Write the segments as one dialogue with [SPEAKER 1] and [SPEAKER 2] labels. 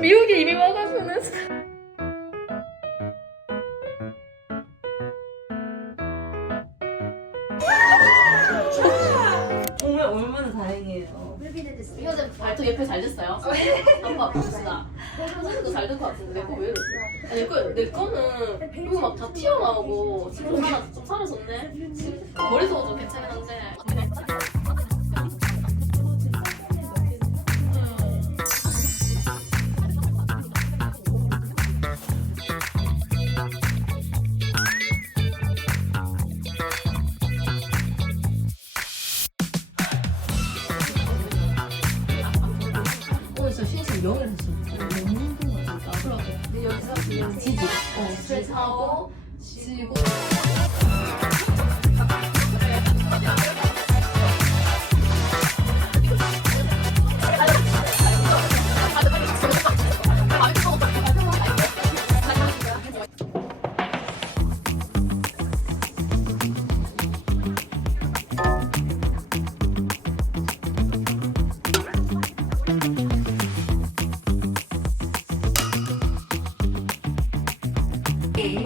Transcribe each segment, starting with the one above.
[SPEAKER 1] 미국에 이미 와가지고는 정말 얼마나 다행이에요.
[SPEAKER 2] 이거는 발톱 옆에 잘 됐어요. 아빠 보시다. 선생님도 잘된것 같은데 내거 왜 이러지? 아, 내, 거, 내 거는 이거 막 다 튀어나오고 지금 하나 좀 사라졌네. 머리도 괜찮긴 한데.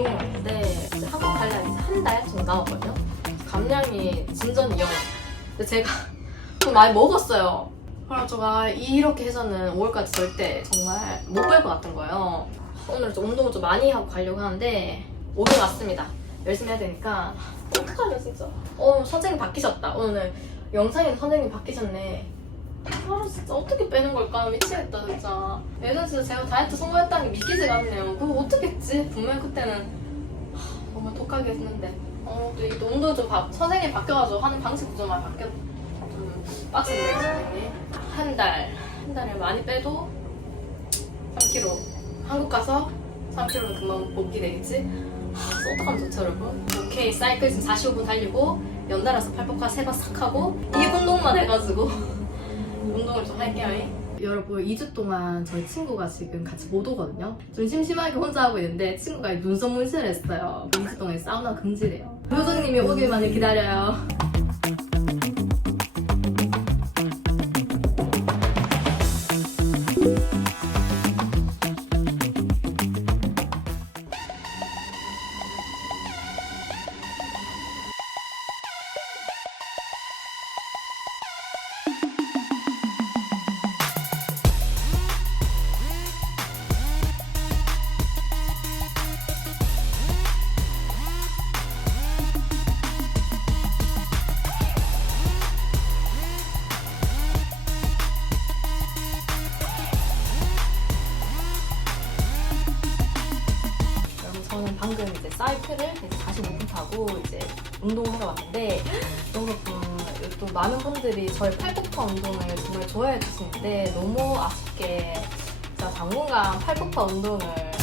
[SPEAKER 2] 이제 한국 갈래 한달 정도 남았거든요. 감량이 진전이 0. 근데 제가 좀 많이 먹었어요. 그래가지고 아, 이렇게 해서는 5월까지 절대 정말 못 뺄 것 같은 거예요. 오늘 좀 운동을 좀 많이 하고 가려고 하는데 오늘 왔습니다. 열심히 해야 되니까 어떡하냐 진짜. 어 선생님 바뀌셨다. 오늘 영상에서 선생님 바뀌셨네. 아 진짜 어떻게 빼는 걸까? 미치겠다 진짜. 예전 진짜 제가 다이어트 성공했다는 게 믿기지가 않네요. 그거 어떻게 했지? 분명히 그때는. 하, 정말 독하게 했는데. 어 또 이 운동 좀 바, 선생님이 바뀌어가지고 하는 방식도 좀 많이 바뀌어 좀 빡치네요 선생님 한 달 한 달에 많이 빼도 3kg 한국 가서 3kg는 금방 복귀 되겠지? 하, 어떡하면 좋죠 여러분? 오케이 사이클 지금 45분 달리고 연달아서 팔복화 세번 싹 하고 이 운동만 해가지고 운동을 좀 할게요. 여러분 2주 동안 저희 친구가 지금 같이 못 오거든요. 좀 심심하게 혼자 하고 있는데 친구가 눈썹 문신을 했어요. 2주 동안 사우나 금지래요. 교수님이 오길만을 기다려요. 45분 타고 이제 운동하러 왔는데 여러분 또 많은 분들이 저희 팔굽혀 운동을 정말 좋아해 주시는데 너무 아쉽게 진짜 당분간 팔굽혀 운동을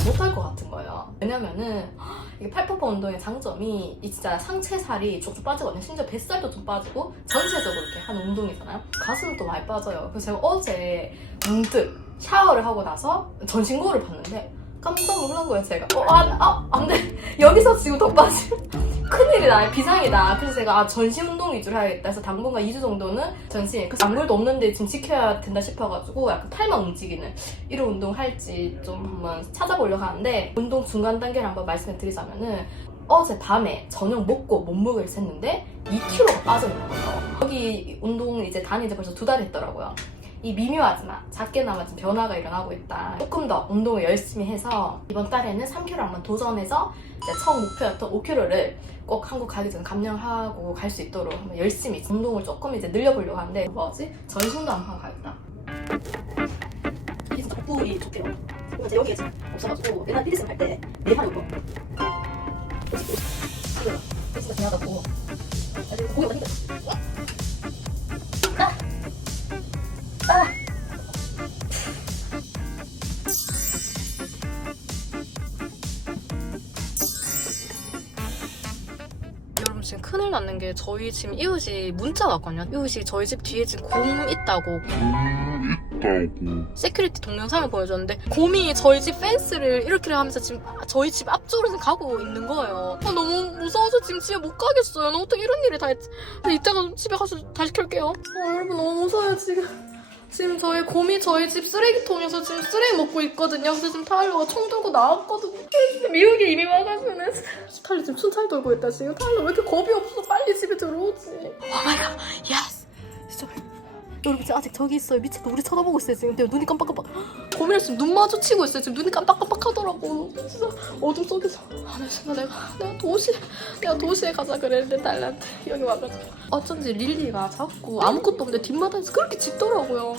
[SPEAKER 2] 못할 것 같은 거예요. 왜냐면은 이게 팔굽혀 운동의 장점이 이 진짜 상체 살이 쭉쭉 빠지거든요. 심지어 뱃살도 좀 빠지고 전체적으로 이렇게 하는 운동이잖아요. 가슴도 많이 빠져요. 그래서 제가 어제 문득 샤워를 하고 나서 전신 거울을 봤는데 깜짝 놀란 거예요, 제가. 어, 아, 아, 안 돼. 여기서 지금 더 빠지면 큰일이다. 비상이다. 그래서 제가 아, 전신 운동 위주로 해야겠다. 해서 당분간 2주 정도는 전신. 그래서 단골도 없는데 지금 지켜야 된다 싶어가지고 약간 팔만 움직이는 이런 운동 할지 좀 한번 찾아보려고 하는데 운동 중간 단계를 한번 말씀을 드리자면은 어제 밤에 저녁 먹고 몸무게를 쟀는데 2kg가 빠져 있는 거예요. 여기 운동 이제 다닌 지 벌써 두 달 했더라고요. 이 미묘하지만 작게나마 좀 변화가 일어나고 있다. 조금 더 운동을 열심히 해서 이번 달에는 3kg 한번 도전해서 처음 목표였던 5kg를 꼭 한국 가기 전에 감량하고 갈 수 있도록 한번 열심히 운동을 조금 이제 늘려보려고 하는데 뭐지? 전신도 한번 가겠다. 이게 복부이 좋대요. 그리고 이제 여기에 지금 없어가지고 옛날 피트니스 할때 내하는 거. 이거 진짜 중요하다고. 아직 고기 많이 여러 났는 게 저희 지금 이웃이 문자가 왔거든요. 이웃이 저희 집 뒤에 지금 곰 있다고 있다고. 세큐리티 동영상을 보여줬는데 곰이 저희 집 펜스를 이렇게 하면서 지금 저희 집 앞쪽으로 지금 가고 있는 거예요. 아, 너무 무서워서 지금 집에 못 가겠어요. 나 어떻게 이런 일이 다 했지? 이따가 집에 가서 다시 켤게요. 아, 여러분 너무 무서워요 지금. 지금 저희 곰이 저희 집 쓰레기통에서 지금 쓰레기 먹고 있거든요. 근데 지금 타일러가 총 들고 나왔거든요. 미국에 이미 와가지고 타 일러 지금 순찰 돌고 있다 지금. 타일러 왜 이렇게 겁이 없어? 빨리 집에 들어오지. 오 마이 갓, 예스. 진짜. 여러분 지금 아직 저기 있어요. 밑에도 우리 쳐다보고 있어요 지금. 근데 눈이 깜빡깜빡. 곰이랑 지금 눈 마주치고 있어요. 지금 눈이 깜빡깜빡 하더라고. 진짜 어둠 속에서. 아, 나 진짜 내가 내가 도시 내가 도시에 가자 그랬는데 달란트 여기 와가지고 어쩐지 릴리가 자꾸 아무것도 없는데 뒷마당에서 그렇게 짖더라고요.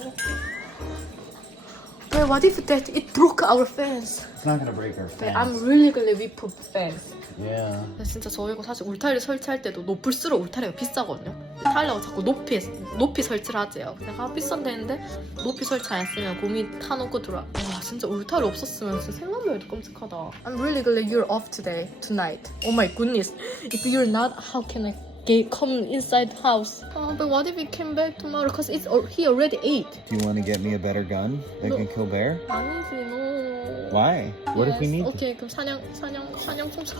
[SPEAKER 2] But what if that it broke our fence?
[SPEAKER 3] It's not gonna break our But
[SPEAKER 2] fence. I'm really glad we put fence. Yeah. 근데 진짜 저희가 사실 울타리 설치할 때도 높을수록 울타리가 비싸거든요. 타일러가 자꾸 높이 높이 설치를 하재요. 내가 아, 비싼데 높이 설치 안 했으면 곰이 타놓고 들어와. 와 진짜 울타리 없었으면 진짜 생각만 해도 끔찍하다. I'm really glad you're off today, tonight. Oh my goodness. If you're not, how can I get, come inside the house? Oh, but what if he came back tomorrow? Cause it's al- he already ate.
[SPEAKER 3] Do you want to get me a better gun that No. can kill bear?
[SPEAKER 2] 아니지, no. Why? What if we need to? Okay, 그럼 사냥 사냥 사냥 좀 사.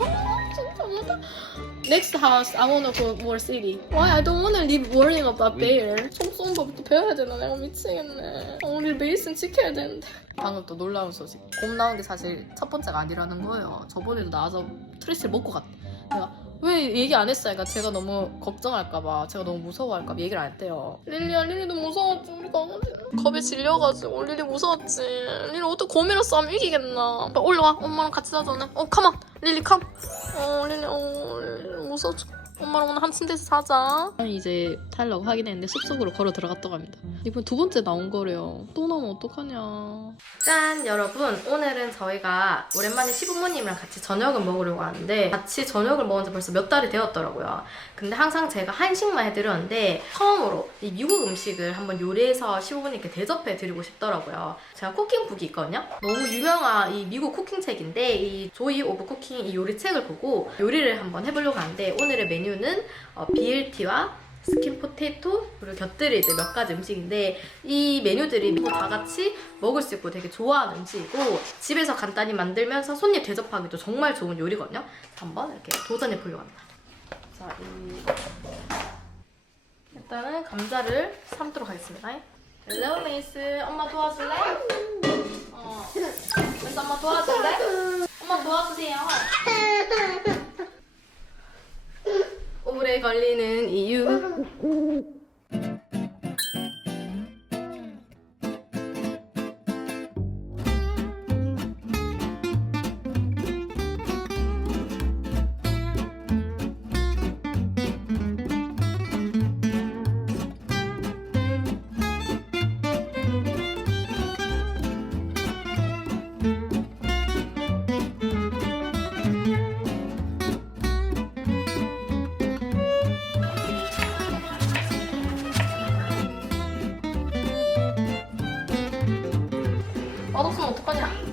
[SPEAKER 2] 진짜 못하. Next house, I wanna go more city. Why I don't wanna live worrying about bear. 총 쏘는 법도 배워야 되나? 내가 미치겠네. 어, 우리 베이스는 지켜야 되는데. 방금 또 놀라운 소식. 곰 나온 게 사실 첫 번째가 아니라는 거예요. 저번에도 나와서 트레시를 먹고 갔. 내가 왜 얘기 안 했어? 그러니까 제가 너무 걱정할까봐, 제가 너무 무서워할까봐 얘기를 안 했대요. 릴리야, 릴리도 무서웠지, 우리 강아지. 겁에 질려가지고 릴리 무서웠지. 릴리 어떻게 곰이랑 싸우면 이기겠나? 올라와, 엄마랑 같이 자자 오늘. 어, 컴온, 릴리 컴. 어, 릴리, 어, 릴리 무서워. 엄마랑 오늘 한 침대에서 자자. 이제 타려고 하긴 했는데 숲속으로 걸어 들어갔다고 합니다. 이번 두 번째 나온 거래요. 또 나오면 어떡하냐. 짠 여러분 오늘은 저희가 오랜만에 시부모님이랑 같이 저녁을 먹으려고 하는데 같이 저녁을 먹은 지 벌써 몇 달이 되었더라고요 근데 항상 제가 한식만 해드렸는데 처음으로 이 미국 음식을 한번 요리해서 시부모님께 대접해 드리고 싶더라고요 제가 쿠킹북이 있거든요 너무 유명한 이 미국 쿠킹 책인데 이 조이 오브 쿠킹 이 요리책을 보고 요리를 한번 해보려고 하는데 오늘의 메뉴 는 어, BLT와 스킨 포테이토 그리고 곁들일 이제 몇 가지 음식인데 이 메뉴들이 모두 다 같이 먹을 수 있고 되게 좋아하는 음식이고 집에서 간단히 만들면서 손님 대접하기도 정말 좋은 요리거든요. 한번 이렇게 도전해 보려고 합니다. 자, 이 일단은 감자를 삶도록 하겠습니다. 헬로 메이스, 엄마 도와줄래? 어, 엄마 도와줄래? 엄마 도와주세요. 걸리는 이유. 맛없으면 어떡하냐?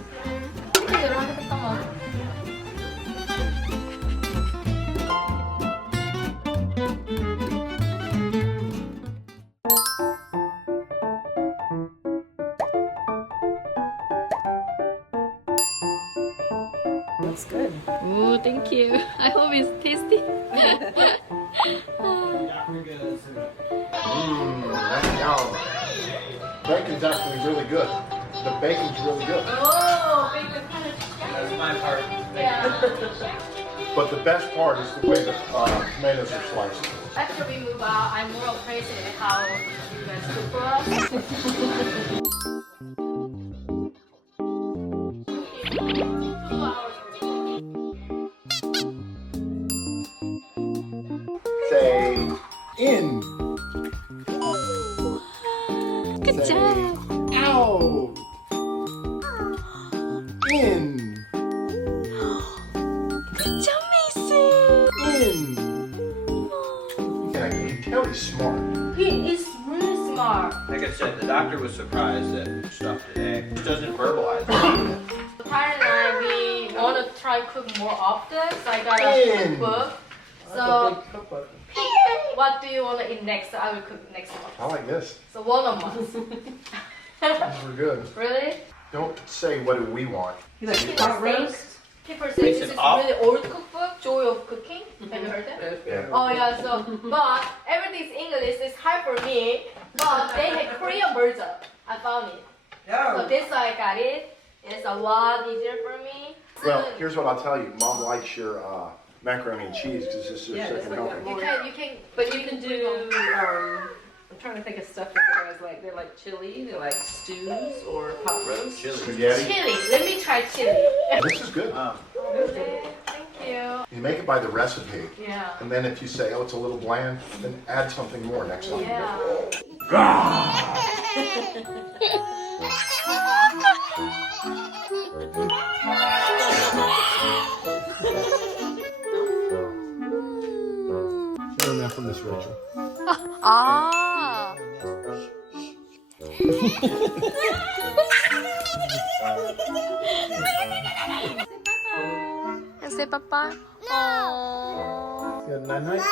[SPEAKER 4] The bacon's really good.
[SPEAKER 2] Oh, bacon
[SPEAKER 5] That's my part. Yeah.
[SPEAKER 4] But the best part is the way the uh, tomatoes are sliced.
[SPEAKER 2] After we move out, I'm more appreciative of how you guys cook for us.
[SPEAKER 5] verbalize it.
[SPEAKER 2] Tyler and I, we want to try cook more often, so I got a In. cookbook. So, what do you want to eat next? I will cook next month.
[SPEAKER 4] I like this.
[SPEAKER 2] So one of us.
[SPEAKER 4] These are good. really? Don't say what do we want.
[SPEAKER 2] You like pot roast? People say Mix this it is up. really old cookbook, Joy of Cooking. Have you heard that? Yeah. Oh yeah, so but everything's English it's hard for me. But they have Korean version. I found it. So this I got it. It's a lot easier for me.
[SPEAKER 4] Well, here's what I'll tell you. Mom likes your uh, macaroni and cheese because this is her Yeah, it's second like
[SPEAKER 2] helping. you can you can But you can do, um, I'm trying to think of stuff that the guys like. They're like chili, they're like stews or pot roast.
[SPEAKER 5] Chili. Spaghetti.
[SPEAKER 2] chili. Let me try chili.
[SPEAKER 4] This is good. Um,
[SPEAKER 2] Okay, thank you.
[SPEAKER 4] You make it by the recipe. Yeah. And then if you say, oh, it's a little bland, then add something more next time. Yeah. Learn
[SPEAKER 2] that from this, Rachel. 아. Say bye bye.
[SPEAKER 6] Oh.
[SPEAKER 4] Good night night.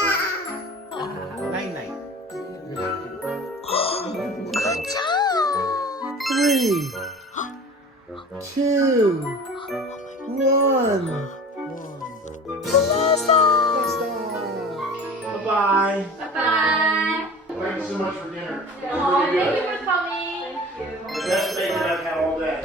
[SPEAKER 4] Night night. Three, two, one. Bye-bye.
[SPEAKER 2] Bye bye.
[SPEAKER 4] Thank you so much for dinner.
[SPEAKER 2] Oh, thank you for coming.
[SPEAKER 4] The best bacon I've had all day.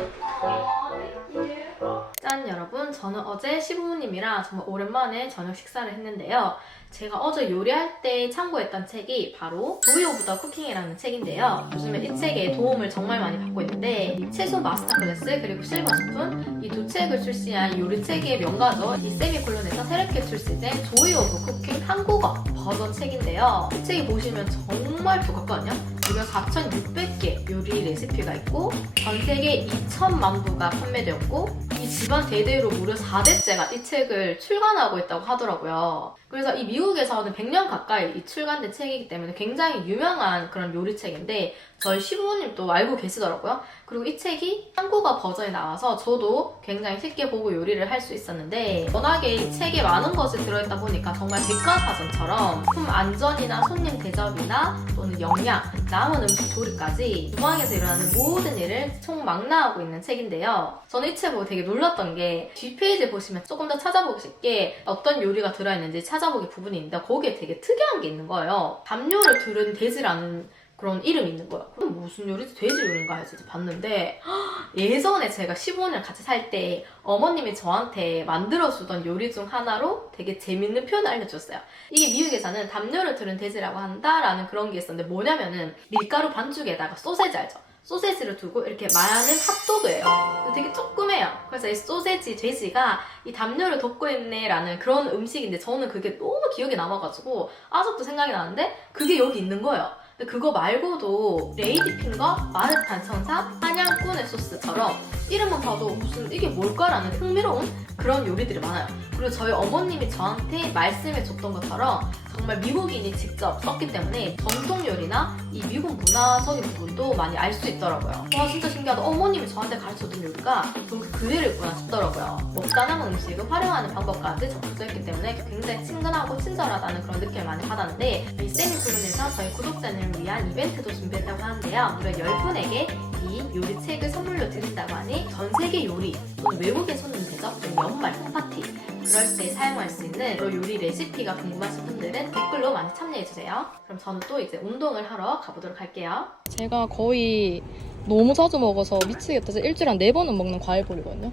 [SPEAKER 2] 짠 여러분 저는 어제 시부모님이랑 정말 오랜만에 저녁 식사를 했는데요 제가 어제 요리할 때 참고했던 책이 바로 조이 오브 더 쿠킹이라는 책인데요. 요즘에 이 책에 도움을 정말 많이 받고 있는데 이 채소 마스터 클래스 그리고 실버 스푼 이 두 책을 출시한 요리 책의 명가죠. 이 세미콜론에서 새롭게 출시된 조이 오브 쿠킹 한국어 버전 책인데요. 이 책이 보시면 정말 두껍거든요. 무려 4,600개 요리 레시피가 있고 전 세계 2천만 부가 판매되었고 이 집안 대대로 무려 4대째가 이 책을 출간하고 있다고 하더라고요. 그래서 이 미국에서는 100년 가까이 이 출간된 책이기 때문에 굉장히 유명한 그런 요리책인데 저희 시부모님도 알고 계시더라고요. 그리고 이 책이 한국어 버전이 나와서 저도 굉장히 쉽게 보고 요리를 할 수 있었는데 워낙에 이 책에 많은 것이 들어있다 보니까 정말 백과사전처럼 품 안전이나 손님 대접이나 또는 영양, 남은 음식 조리까지 주방에서 일어나는 모든 일을 총망라하고 있는 책인데요. 저는 이책 보고 되게 놀랐던 게 뒷페이지 보시면 조금 더 찾아보기 쉽게 어떤 요리가 들어있는지 찾아보기 부분이 있는데 거기에 되게 특이한 게 있는 거예요. 담요를 두른 돼지라는 그런 이름이 있는 거예요. 그럼 무슨 요리지? 돼지 요리인가 해서 봤는데 예전에 제가 15년 같이 살 때 어머님이 저한테 만들어주던 요리 중 하나로 되게 재밌는 표현을 알려줬어요. 이게 미국에서는 담요를 두른 돼지라고 한다라는 그런 게 있었는데 뭐냐면은 밀가루 반죽에다가 소세지 알죠? 소세지를 두고 이렇게 많은 핫도그예요. 되게 조그매요. 그래서 이 소세지 돼지가 이 담요를 덮고 있네라는 그런 음식인데 저는 그게 너무 기억에 남아가지고 아직도 생각이 나는데 그게 여기 있는 거예요. 그거 말고도 레이디핑거, 마르탄 천사, 한양꾼의 소스처럼 이름만 봐도 무슨 이게 뭘까라는 흥미로운 그런 요리들이 많아요. 그리고 저희 어머님이 저한테 말씀해 줬던 것처럼 정말 미국인이 직접 썼기 때문에 전통 요리나 이 미국 문화적인 부분도 많이 알 수 있더라고요. 와 진짜 신기하다. 어머님이 저한테 가르쳐준 요리가 좀 그대로 있구나 싶더라고요. 먹다 남은 음식을 활용하는 방법까지 있기 때문에 굉장히 친근하고 친절하다는 그런 느낌을 많이 받았는데 이 세미플론에서 저희 구독자님을 위한 이벤트도 준비했다고 하는데요. 무려 10분에게 이 요리 책을 선물로 드린다고 하니 전 세계 요리 또는 외국인 손님 대접 또는 연말 홈파티 그럴 때 사용할 수 있는 요리 레시피가 궁금하신 분들은 댓글로 많이 참여해주세요. 그럼 저는 또 이제 운동을 하러 가보도록 할게요. 제가 거의 너무 자주 먹어서 미치겠다. 일주일에 한네 번은 먹는 과일볼이거든요.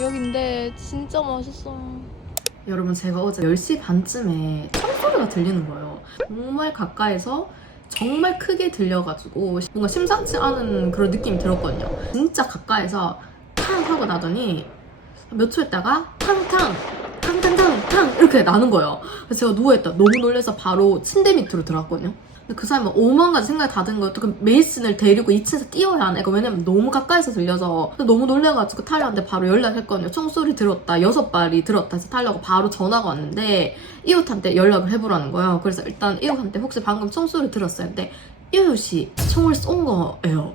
[SPEAKER 2] 여긴데 진짜 맛있어요. 여러분 제가 어제 10시 반쯤에 참소리가 들리는 거예요. 정말 가까이서 정말 크게 들려가지고 뭔가 심상치 않은 그런 느낌이 들었거든요. 진짜 가까이서 탕 하고 나더니 몇 초 있다가 탕탕 탕탕탕탕 이렇게 나는 거예요. 그래서 제가 누워있다 너무 놀라서 바로 침대 밑으로 들어갔거든요. 그 사람은 막 오만 가지 생각이 다 드는 거예요. 또 그 메이슨을 데리고 2층에서 뛰어야 하네. 그 왜냐면 너무 가까이서 들려서 너무 놀래가지고 탈려한테 바로 연락했거든요. 총소리 들었다. 여섯 발이 들었다 해서 탈려고 바로 전화가 왔는데 이웃한테 연락을 해보라는 거예요. 그래서 일단 이웃한테 혹시 방금 총소리 들었어요? 근데 이웃이 총을 쏜 거예요.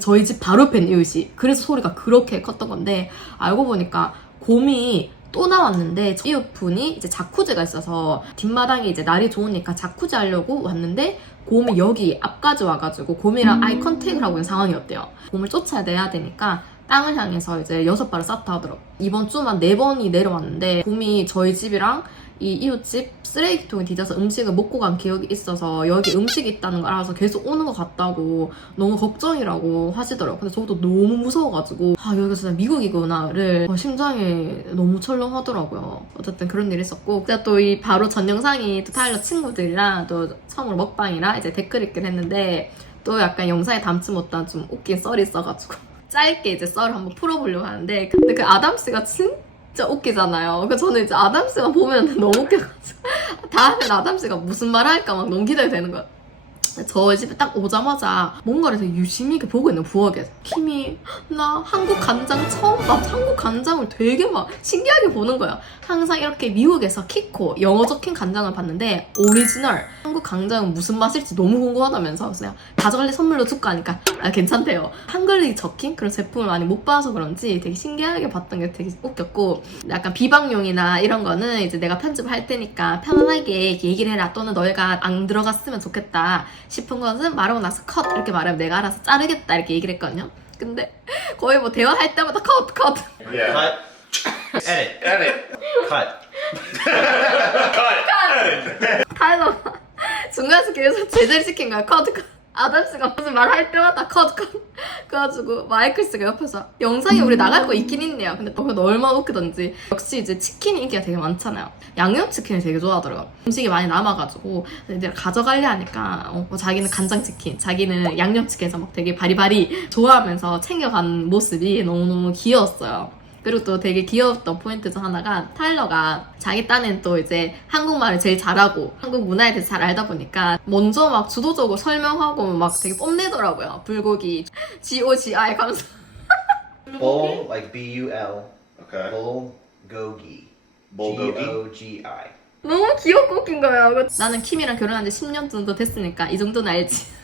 [SPEAKER 2] 저희 집 바로 있는 이웃이. 그래서 소리가 그렇게 컸던 건데 알고 보니까 곰이 또 나왔는데 이웃분이 이제 자쿠지가 있어서 뒷마당에 이제 날이 좋으니까 자쿠지 하려고 왔는데 곰이 여기 앞까지 와가지고 곰이랑 아이 컨택을 하고 있는 상황이었대요. 곰을 쫓아내야 되니까 땅을 향해서 이제 여섯 발을 쌌다 하더라고. 이번 주만 네 번이 내려왔는데 봄이 저희 집이랑 이 이웃집 쓰레기통에 뒤져서 음식을 먹고 간 기억이 있어서 여기 음식이 있다는 걸 알아서 계속 오는 것 같다고 너무 걱정이라고 하시더라고요. 근데 저도 너무 무서워가지고 아 여기가 진짜 미국이구나를 어, 심장이 너무 철렁하더라고요. 어쨌든 그런 일이 있었고 근데 또이 바로 전 영상이 또 타일러 친구들이랑 또 처음으로 먹방이랑 이제 댓글 읽기를 했는데 또 약간 영상에 담지 못한 좀 웃긴 썰이 있어가지고 짧게 이제 썰을 한번 풀어보려고 하는데 근데 그 아담 씨가 진 짜 웃기잖아요. 그 저는 이제 아담씨만 보면 너무 웃겨가지고 다음엔 아담씨가 무슨 말 할까 막 너무 기대가 되는 거야. 저 집에 딱 오자마자 뭔가를 되게 유심히 보고 있는 부엌에서 킴이 나 한국 간장 처음 봐. 한국 간장을 되게 막 신기하게 보는 거야. 항상 이렇게 미국에서 키코 영어 적힌 간장을 봤는데 오리지널. 한국 간장은 무슨 맛일지 너무 궁금하다면서 그냥 가져갈래 선물로 줄까 하니까 아 괜찮대요. 한글이 적힌 그런 제품을 많이 못 봐서 그런지 되게 신기하게 봤던 게 되게 웃겼고 약간 비방용이나 이런 거는 이제 내가 편집을 할 테니까 편안하게 얘기를 해라. 또는 너희가 안 들어갔으면 좋겠다 싶은 것은 말하고 나서 컷 이렇게 말하면 내가 알아서 자르겠다 이렇게 얘기를 했거든요 근데 거의 뭐 대화할 때마다 컷 컷.
[SPEAKER 5] Yeah. Cut. Edit. Edit. Cut.
[SPEAKER 2] 타일러 중간에서 계속 제재를 시킨 거야 컷 컷. 아담씨가 무슨 말 할 때마다 컷 컷. 그래가지고 마이클스가 옆에서 영상이 우리 나갈 거 있긴 있네요. 근데 그거 얼마나 웃기던지 역시 이제 치킨이 인기가 되게 많잖아요. 양념치킨을 되게 좋아하더라고요. 음식이 많이 남아가지고 이제 가져갈래 하니까 어, 뭐 자기는 간장치킨, 자기는 양념치킨에서 막 되게 바리바리 좋아하면서 챙겨간 모습이 너무너무 귀여웠어요. 그리고 또 되게 귀여웠던 포인트 중 하나가 타일러가 자기 딴엔 또 이제 한국말을 제일 잘하고 한국 문화에 대해서 잘 알다 보니까 먼저 막 주도적으로 설명하고 막 되게 뽐내더라고요. 불고기 G-O-G-I 감사.
[SPEAKER 5] Bull, like B U L. Okay. Bulgogi. Bulgogi? G O G I.
[SPEAKER 2] 너무 귀엽고 웃긴 거예요. 그- 나는 킴이랑 결혼한 지 10년 정도 됐으니까 이 정도는 알지.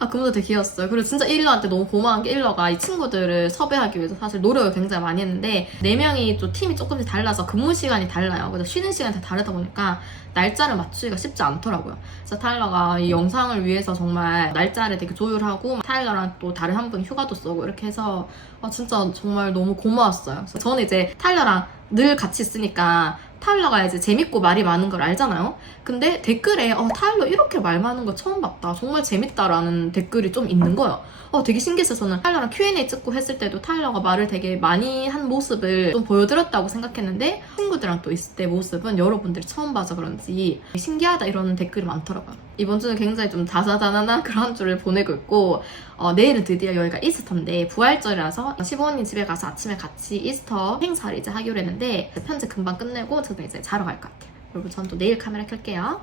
[SPEAKER 2] 아, 그분도 되게 귀여웠어요. 그리고 진짜 일러한테 너무 고마운 게 일러가 이 친구들을 섭외하기 위해서 사실 노력을 굉장히 많이 했는데, 네명이또 팀이 조금씩 달라서 근무 시간이 달라요. 그래서 쉬는 시간이 다 다르다 보니까 날짜를 맞추기가 쉽지 않더라고요. 그래서 타일러가 이 영상을 위해서 정말 날짜를 되게 조율하고, 타일러랑 또 다른 한 분 휴가도 쓰고 이렇게 해서, 아, 진짜 정말 너무 고마웠어요. 그래서 저는 이제 타일러랑 늘 같이 있으니까, 타일러가 이제 재밌고 말이 많은 걸 알잖아요. 근데 댓글에 어 타일러 이렇게 말 많은 거 처음 봤다. 정말 재밌다라는 댓글이 좀 있는 거예요. 어 되게 신기했어요. 저는 타일러랑 Q&A 찍고 했을 때도 타일러가 말을 되게 많이 한 모습을 좀 보여드렸다고 생각했는데 친구들이랑 또 있을 때 모습은 여러분들이 처음 봐서 그런지 신기하다 이런 댓글이 많더라고요. 이번 주는 굉장히 좀 다사다난한 그런 한 주를 보내고 있고 어, 내일은 드디어 여기가 이스터인데 부활절이라서 시부모님 집에 가서 아침에 같이 이스터 행사를 이제 하기로 했는데 편집 금방 끝내고 저도 이제 자러 갈 것 같아요. 여러분 전 또 내일 카메라 켤게요.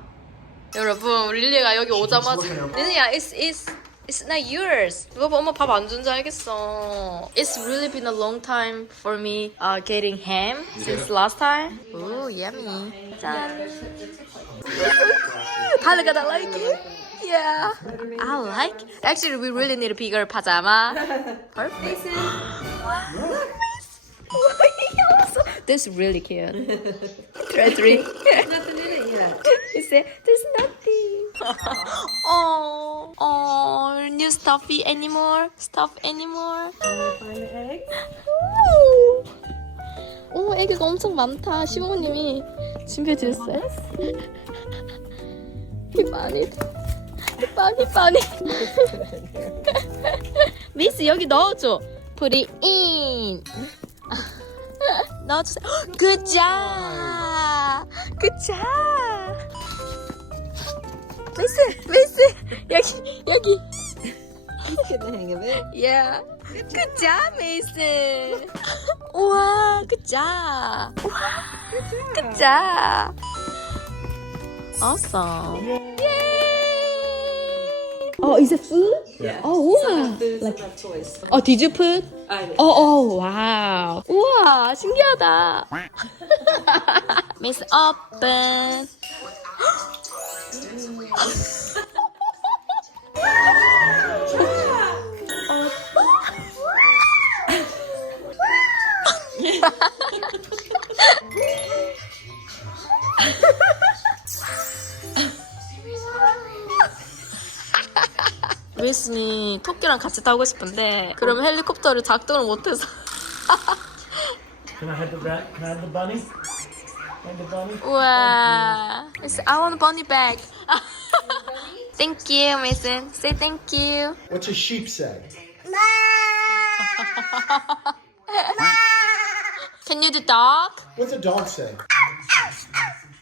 [SPEAKER 2] 여러분 릴리가 여기 오자마자 릴리야 it's it's it's not yours. 누가 봐 엄마 밥 안 준 줄 알겠어. It's really been a long time for me uh, getting ham since last time. Ooh yummy. 짠. Tyler got like it. Yeah, I like. Actually, we really need a bigger pajama. Perfect. This is really cute. Try three. Nothing in it yet. You say there's nothing. oh, oh, new stuffy anymore? Stuff anymore? Find the egg. 오, 오, 애기가 엄청 많다. 시부모님이 준비해 주셨어요. 많이, 많이, 많이. 미스 여기 넣어줘. Put it in. 넣어주세요. Good job. Good job. 미스, 미스 여기 여기. Get the hang of it. Yeah. Good job, Mason. 우와, good job. 우와, good job. Awesome. Yay. Oh, is it food? Yeah. Oh, wow. Some have toys. Oh, did you put? I. Oh, oh, wow. 우와, 신기하다. Miss open. 메이슨이 토끼랑 같이 타고 싶은데 그러면 헬리콥터를 작동을 못해서
[SPEAKER 4] Can I have the rat? Can I have the bunny? And the bunny?
[SPEAKER 2] 우와 I want a bunny bag Thank you Mason Say thank you
[SPEAKER 4] What's a sheep say?
[SPEAKER 2] Can you do dog?
[SPEAKER 4] What's a dog say?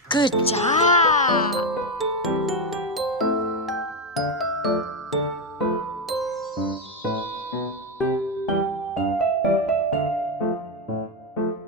[SPEAKER 2] Good job